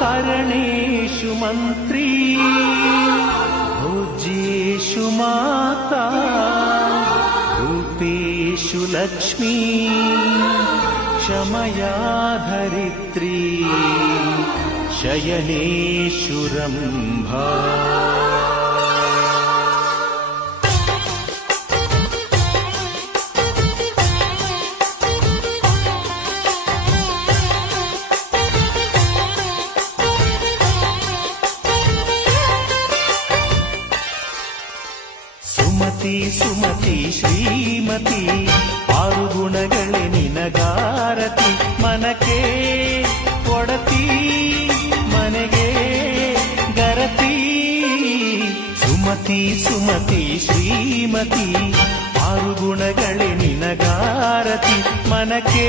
करणेषु मन्त्री भोज्येषु माता रूपेषु लक्ष्मी क्षमया धरित्री शयनेषु रम्भा। ಸುಮತಿ ಸುಮತಿ ಶ್ರೀಮತಿ ಆರು ಗುಣಗಳೇ ನಿನಗಾರತಿ ಮನಕ್ಕೆ ಕೊಡತಿ ಮನೆಗೆ ಗರತಿ ಸುಮತಿ ಸುಮತಿ ಶ್ರೀಮತಿ ಆರು ಗುಣಗಳೇ ನಿನಗಾರತಿ ಮನಕ್ಕೆ